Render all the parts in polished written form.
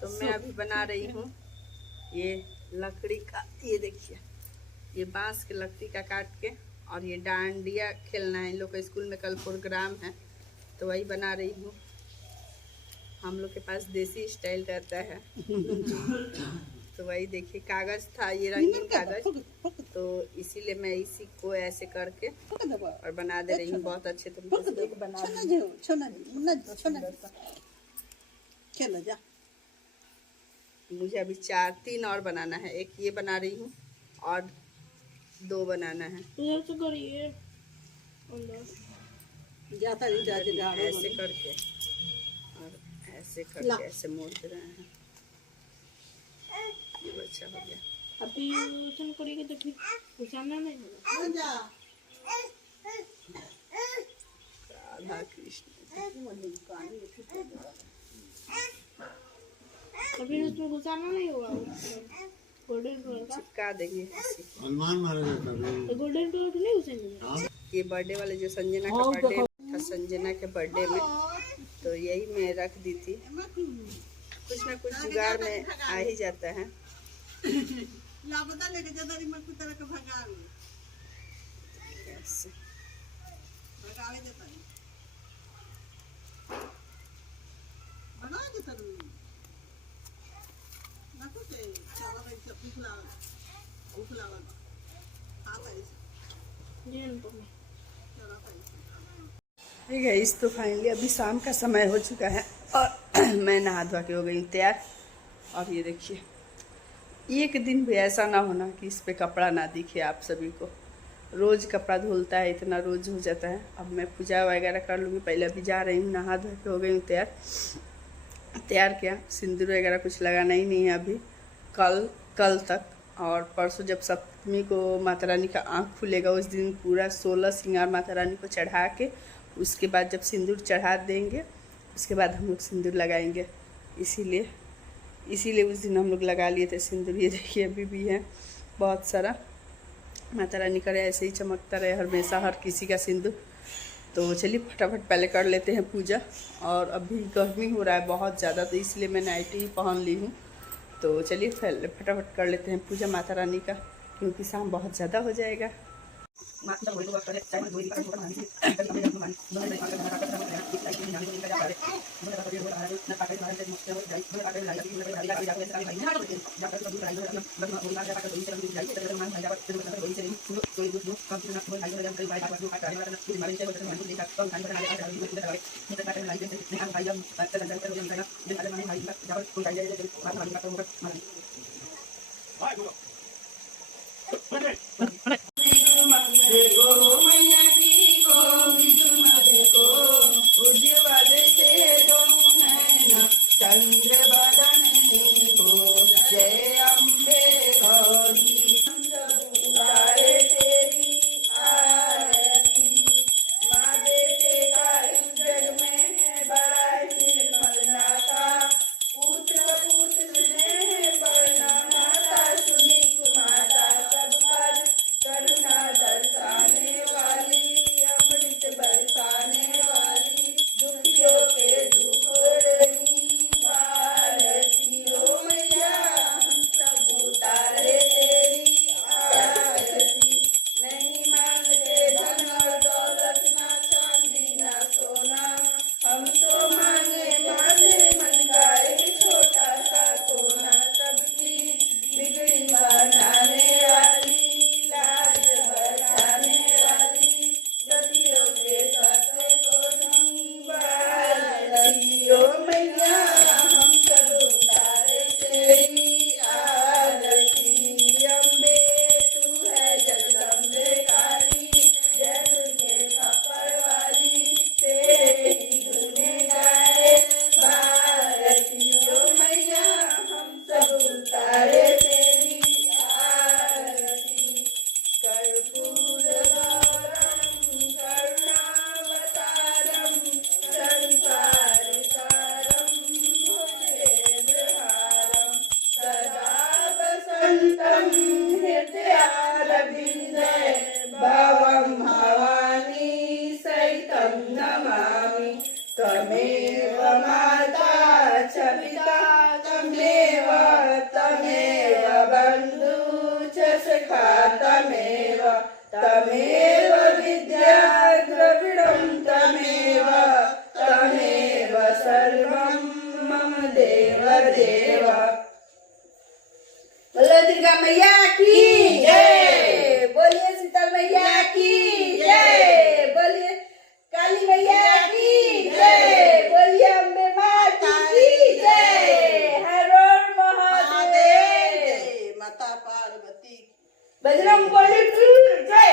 तो मैं अभी बना रही हूँ ये लकड़ी का, ये देखिए ये बांस के लकड़ी का काट के, और ये डांडिया खेलना है इन लोग का, स्कूल में कल प्रोग्राम है तो वही बना रही हूँ। हम लोग के पास देसी स्टाइल रहता है तो वही देखिए कागज था, ये रंगीन कागज, तो इसीलिए मैं इसी को ऐसे करके और बना दे रही हूँ। बहुत अच्छे तरीके से बना रही हूँ। मुझे अभी 3 और बनाना है, एक ये बना रही हूँ और 2 बनाना है। ऐसे करके और ऐसे करके ऐसे मोड़ दे रहे हैं। ये अच्छा हो गया। अभी तुम करेंगे तो ठीक उचाना नहीं होगा। राधा कृष्ण अभी उसमें उचाना नहीं होगा। गोल्डन कलर का चिपका देंगे। हनुमान मारेगा गोल्डन कलर का नहीं उचाएंगे। ये बर्थडे वाले जो संजना का बर्थडे था, संजना के बर्थडे में तो यही मैं रख दी थी। कुछ ना कुछ जुगाड़ में आ ही जाता है। इस तो फाइनली अभी शाम का समय हो चुका है और मैं नहा धोआ के हो गई तैयार। और ये देखिए एक दिन भी ऐसा ना होना कि इस पे कपड़ा ना दिखे आप सभी को। रोज़ कपड़ा धुलता है, इतना रोज़ हो जाता है। अब मैं पूजा वगैरह कर लूँगी, पहले अभी जा रही हूँ, नहा धो के हो गई हूँ तैयार क्या सिंदूर वगैरह कुछ लगाना ही नहीं है अभी, कल तक। और परसों जब सप्तमी को माता रानी का आँख खुलेगा उस दिन पूरा 16 श्रृंगार माता रानी को चढ़ा के, उसके बाद जब सिंदूर चढ़ा देंगे उसके बाद हम लोग सिंदूर लगाएंगे। इसीलिए उस दिन हम लोग लगा लिए थे सिंदूर। ये देखिए अभी भी है बहुत सारा। माता रानी करे ऐसे ही चमकता रहे हमेशा हर किसी का सिंदूर। तो चलिए फटाफट पहले कर लेते हैं पूजा। और अभी गर्मी हो रहा है बहुत ज़्यादा, तो इसलिए मैं नाइटी ही पहन ली हूँ। तो चलिए फटाफट कर लेते हैं पूजा माता रानी का, क्योंकि शाम बहुत ज़्यादा हो जाएगा। तमेव माता च पिता तमेव तमेव बन्धु च सखा तमेव तमेव विद्या द्रविडं तमेव तमेव सर्वं मम देव देव। बोलो दुर्गा मैया की जय, बोलिए शीतल मैया की जय, बोलिए काली मैया की जय, बोलिए अम्बे माता की जय, हर हर महादेव, माता पार्वती, बजरंग बली की जय।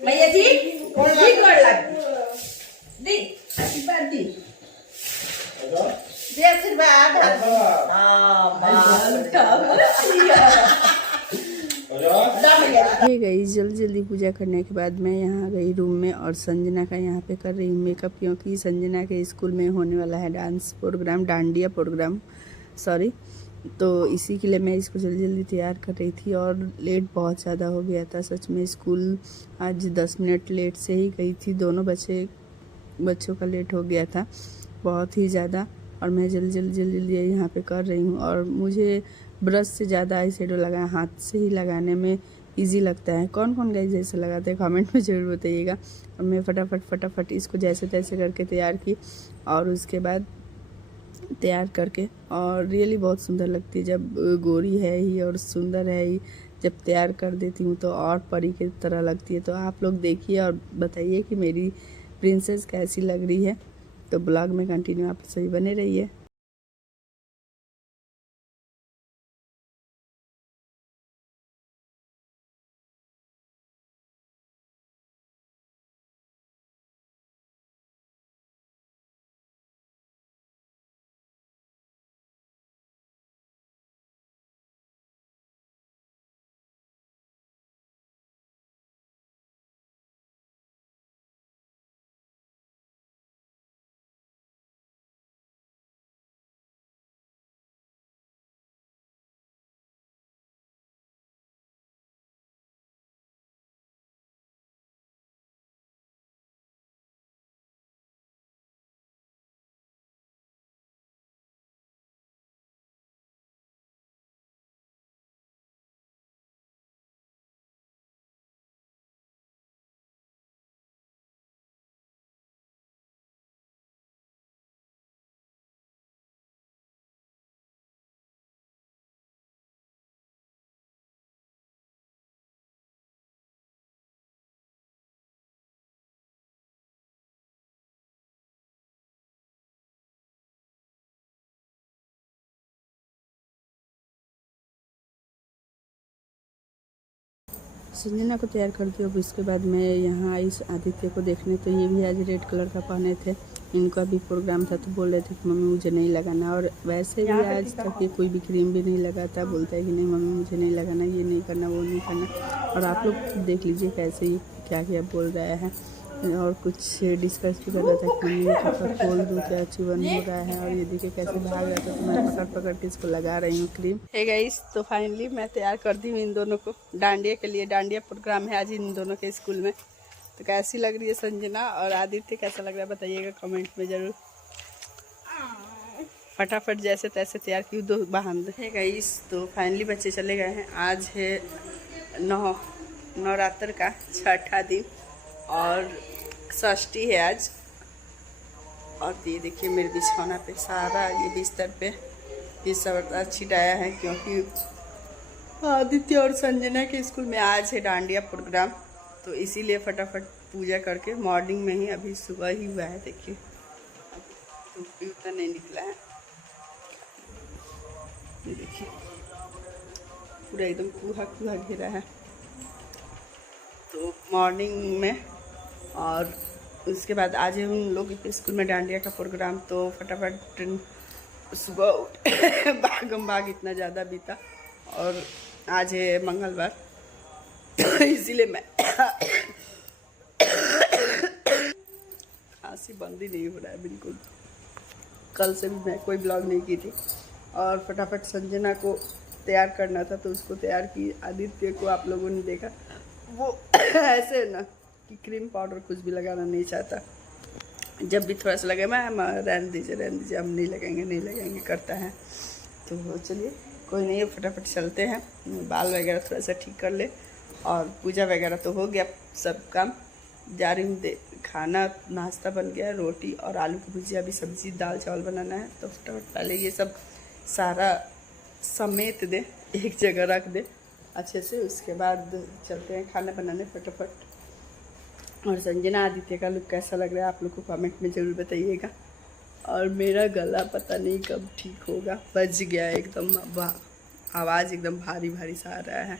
मैया जी कौन दी आशीर्वाद दी आशीर्वाद। गई जल्दी जल्दी पूजा करने के बाद मैं यहाँ गई रूम में और संजना का यहाँ पे कर रही हूँ मेकअप, क्योंकि संजना के स्कूल में होने वाला है dance programme, dandiya programme sorry, तो इसी के लिए मैं इसको जल्दी जल्दी तैयार कर रही थी और लेट बहुत ज़्यादा हो गया था। सच में स्कूल आज 10 मिनट लेट से ही गई थी, दोनों बच्चों का लेट हो गया था बहुत ही ज़्यादा, और मैं जल्दी यहाँ पे कर रही हूँ। और मुझे ब्रश से ज़्यादा आई शेडो लगाना हाथ से ही लगाने में इजी लगता है। कौन कौन गाइस जैसे लगाते हैं कमेंट में ज़रूर बताइएगा। और मैं फटाफट इसको जैसे तैसे करके तैयार की, और उसके बाद तैयार करके, और रियली बहुत सुंदर लगती है जब गोरी है ही और सुंदर है ही, जब तैयार कर देती हूँ तो और परी की तरह लगती है। तो आप लोग देखिए और बताइए कि मेरी प्रिंसेस कैसी लग रही है। तो ब्लॉग में कंटिन्यू आप सभी बने रहिए। संजना को तैयार कर दिया। अब इसके बाद मैं यहाँ आई आदित्य को देखने, तो ये भी आज रेड कलर का पहने थे। इनका भी प्रोग्राम था तो बोल रहे थे कि मम्मी मुझे नहीं लगाना, और वैसे भी आज तक ये कोई भी क्रीम भी नहीं लगाता, बोलता है कि नहीं मम्मी मुझे नहीं लगाना, ये नहीं करना, वो नहीं करना। और आप लोग देख लीजिए कैसे ही क्या क्या बोल रहा है, और कुछ डिस्कस भी कर रहा था कि मम्मी कपड़ा खोल दूँ क्या, चुभन हो रहा है। और ये देखिए कैसे भाग रहा था, तो मैं पकड़ के इसको लगा रही हूँ क्रीम। हे गाइस, तो फाइनली मैं तैयार कर दी हूँ इन दोनों को डांडिया के लिए। डांडिया प्रोग्राम है आज इन दोनों के स्कूल में। तो कैसी लग रही है संजना और आदित्य, कैसा लग रहा है बताइएगा कमेंट में ज़रूर। फटाफट जैसे तैसे तैयार की दो बहान है गाइस। तो फाइनली बच्चे चले गए हैं। आज है नवरात्र का 6ठा दिन और षष्ठी है आज। और ये देखिए मेरे बिछौना पे सारा ये बिस्तर पे ये सब छिटाया है, क्योंकि आदित्य और संजना के स्कूल में आज है डांडिया प्रोग्राम, तो इसीलिए फटाफट पूजा करके मॉर्निंग में ही, अभी सुबह ही हुआ है। देखिए धूप भी उतना नहीं निकला है, ये देखिए पूरा एकदम कुहा घेरा है। तो मॉर्निंग में, और उसके बाद आज है उन लोग के स्कूल में डांडिया का प्रोग्राम, तो फटाफट सुबह उठ भागम भाग इतना ज़्यादा बीता। और आज है मंगलवार इसीलिए मैं खांसी बंद ही नहीं हो रहा है बिल्कुल। कल से भी मैं कोई ब्लॉग नहीं की थी। और फटाफट संजना को तैयार करना था तो उसको तैयार की। आदित्य को आप लोगों ने देखा, वो ऐसे ना कि क्रीम पाउडर कुछ भी लगाना नहीं चाहता। जब भी थोड़ा सा लगे मैम रहने दीजिए हम नहीं लगाएंगे करता है। तो चलिए कोई नहीं, फटाफट चलते हैं, बाल वगैरह थोड़ा सा ठीक कर ले और पूजा वगैरह तो हो गया सब काम। जा रही हूँ खाना, नाश्ता बन गया, रोटी और आलू की भुजिया, अभी सब्जी दाल चावल बनाना है। तो फटाफट पहले ये सब सारा समेट दे, एक जगह रख दे अच्छे से, उसके बाद चलते हैं खाना बनाने फटाफट। और संजना आदित्य का लुक कैसा लग रहा है आप लोग को कमेंट में ज़रूर बताइएगा। और मेरा गला पता नहीं कब ठीक होगा, बज गया एकदम, आवाज़ एकदम भारी भारी सा आ रहा है।